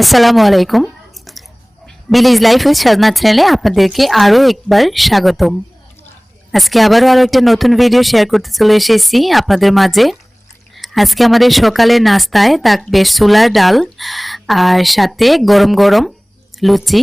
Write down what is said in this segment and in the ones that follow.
আসসালামু আলাইকুম। Village life with সাজনা চ্যানেলে আপনাদেরকে আরও একবার স্বাগতম। আজকে আরও একটা নতুন ভিডিও শেয়ার করতে চলে এসেছি আপনাদের মাঝে। আজকে আমাদের সকালের নাস্তায় থাকবে ছোলার ডাল আর সাথে গরম গরম লুচি।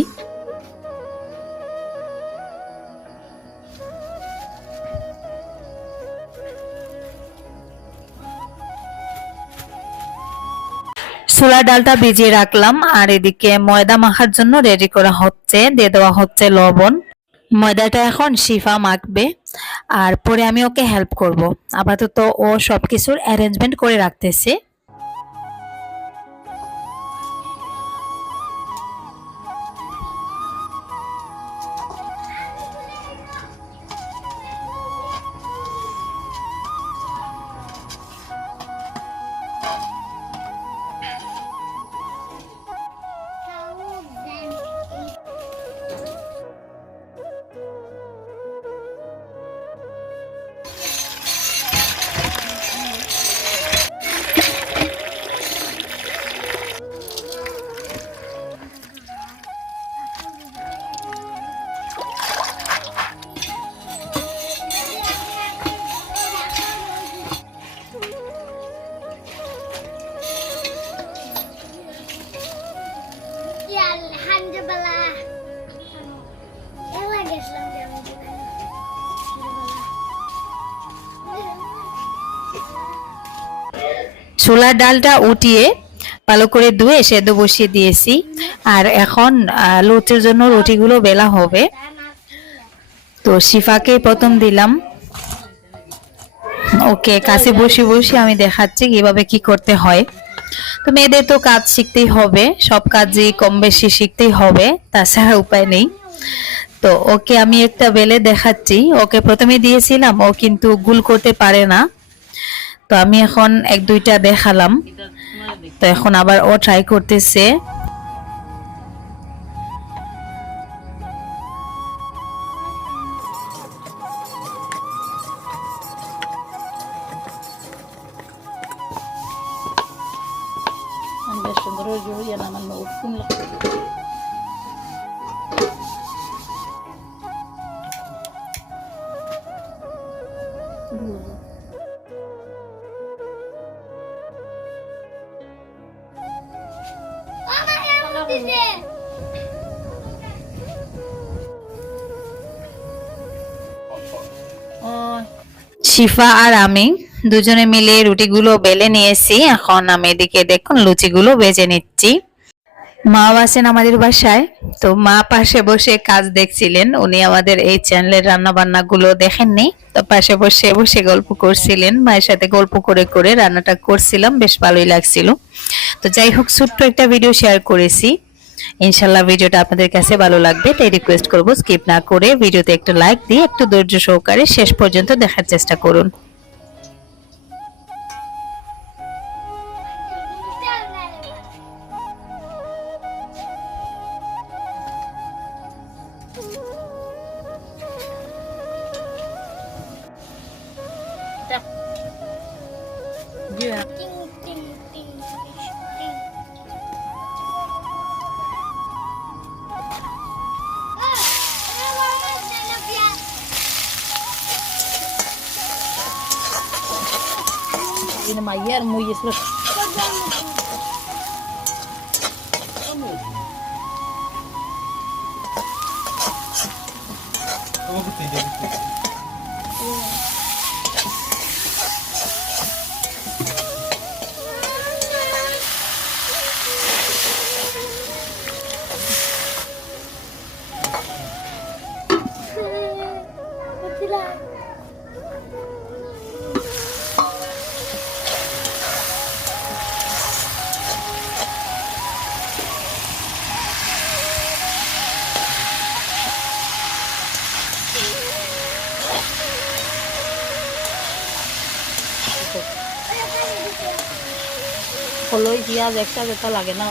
ছোলার ডালটা ভিজিয়ে রাখলাম আর এদিকে ময়দা মাখার জন্য রেডি করা হচ্ছে, দিয়ে দেওয়া হচ্ছে লবণ। ময়দাটা এখন শিফা মাখবে আর পরে আমি ওকে হেল্প করব। আপাতত ও সবকিছুর অ্যারেঞ্জমেন্ট করে রাখতেছে। ছোলার ডালটা উঠিয়ে ভালো করে ধুয়ে সেদ্ধ বসিয়ে দিয়েছি আর এখন লুচির জন্য রুটিগুলো বেলা হবে। তো শিফাকে প্রথম দিলাম, ওকে কাছে বসে বসে আমি দেখাচ্ছি কিভাবে কি করতে হয়। তো মেয়েদের তো কাজ শিখতেই হবে, সব কাজই কম বেশি শিখতেই হবে, তাছাড়া উপায় নেই। তো ওকে আমি একটা বেলে দেখাচ্ছি, ওকে প্রথমে দিয়েছিলাম, ও কিন্তু গুল করতে পারে না। তো আমি এখন এক দুইটা দেখালাম, তো এখন আবার ও ট্রাই করতেছে। শিফা আর আমি দুজনে মিলে রুটিগুলো বেলে নিয়েছি, এখন আমি এদিকে দেখুন লুচিগুলো ভেজে নিচ্ছি। মাও আছেন আমাদের বাসায়, তো মা পাশে বসে কাজ দেখছিলেন। উনি আমাদের এই চ্যানেলের রান্না বান্না গুলো দেখেননি, তো পাশে বসে বসে গল্প করছিলেন। মায়ের সাথে গল্প করে করে রান্নাটা করছিলাম, বেশ ভালোই লাগছিল। তো যাই হোক, ছোট্ট একটা ভিডিও শেয়ার করেছি, ইনশাল্লাহ ভিডিওটা আপনাদের কাছে ভালো লাগবে। তাই রিকোয়েস্ট করব স্কিপ না করে ভিডিওতে একটা লাইক দিয়ে একটু ধৈর্য সহকারে শেষ পর্যন্ত দেখার চেষ্টা করুন। Ini mayar muy es lo. কলই পেঁয়াজ একটা যেটা লাগে না।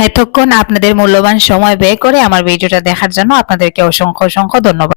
এতক্ষণ আপনাদের মূল্যবান সময় ব্যয় করে আমার ভিডিওটা দেখার জন্য আপনাদেরকে অসংখ্য অসংখ্য ধন্যবাদ।